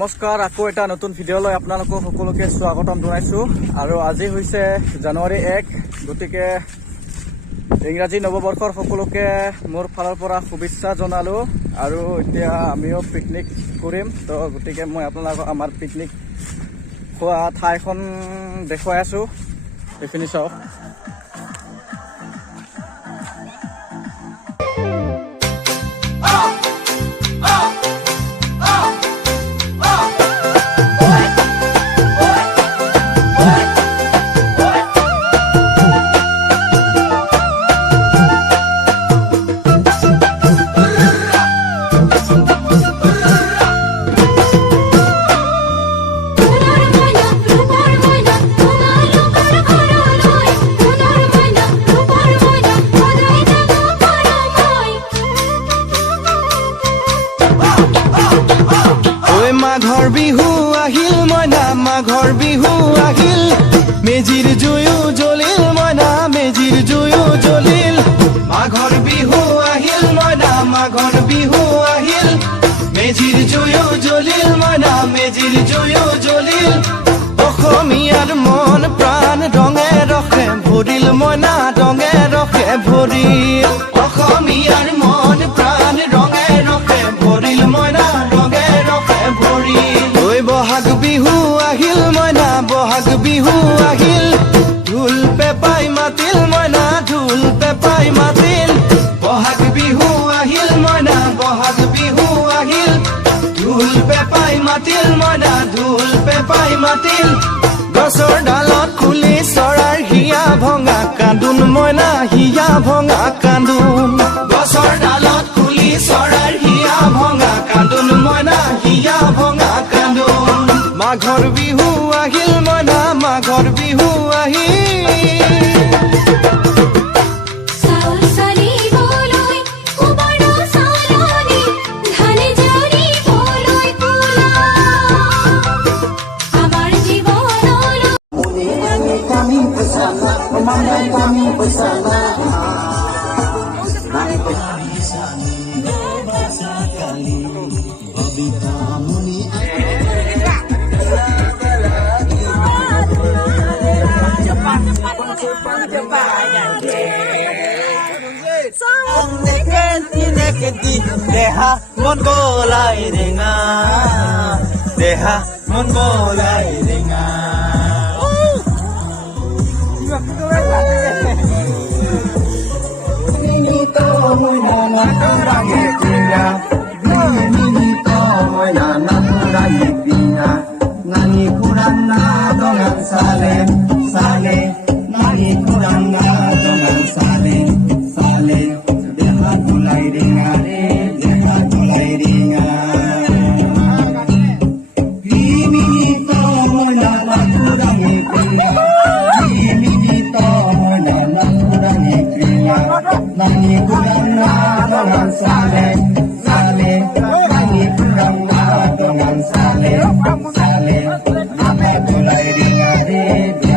নমস্কাৰ, আকৌ এটা নতুন ভিডিঅ'লৈ আপোনালোকক সকলোকে স্বাগতম জনাইছোঁ। আৰু আজি হৈছে জানুৱাৰী 1, গতিকে ইংৰাজী নৱবৰ্ষৰ সকলোকে মোৰ ফালৰ পৰা শুভেচ্ছা জনালোঁ। আৰু এতিয়া আমিও পিকনিক কৰিম, তো গতিকে মই আপোনালোকক আমাৰ পিকনিক খোৱা ঠাইখন দেখুৱাই আছোঁ। এইখিনি চাওক। মাঘৰ বিহু আহিল মইনা, মাঘৰ বিহু আহিল, মেজিৰ জুয়ো জ্বলিল মইনা, মেজিৰ জুয়ো জ্বলিল। মাঘৰ বিহু আহিল মইনা, মাঘৰ বিহু আহিল, মেজিৰ জুয়ো জ্বলিল মইনা, মেজিৰ জুয়ো জ্বলিল। অসমীয়াৰ মন প্ৰাণ ৰঙে ৰসে ভৰিল মইনা, ৰঙে ৰসে ভৰিল। অসমীয়াৰ মন প্ৰাণ ৰঙে ৰসে ভৰিল মইনা, ৰঙে ৰসে ভৰিল। ঐ বহাগ বিহু আহিল মইনা, বহাগ বিহু আহিল, ঢোল পেপাই মাতিল মইনা, ঢোল পেপাই মাতিল। বহাগ বিহু আহিল মইনা, বহাগ বিহু আহিল, ঢোল পেপাই মাতিল মইনা, ঢোল পেপাই মাতিল। গছৰ ডালত খুলি চৰাৰ হিয়া ভঙা কান্দোন মইনা, হিয়া ভঙা কান্দোন। গছৰ ডালত খুলি চৰাৰ হিয়া ভঙা কান্দোন মইনা, হিয়া ভঙা কান্দোন। মাঘৰ বিহু আহিল মইনা, মাঘৰ বিহু আহিল। দেহা মন গলাই ৰেঙা, দেহা মন গলাই ৰেঙা। Nani kurang na dongan sale, sale, nani kurang na dongan sale, sale. Deha tulai ringare, deha tulai ringar. Gimi to na kurang ikriya, gimi to na kurang ikriya. Nani kurang na dongan sale, sale, nani kurang na dongan sale, sale. Ame tulai ringare.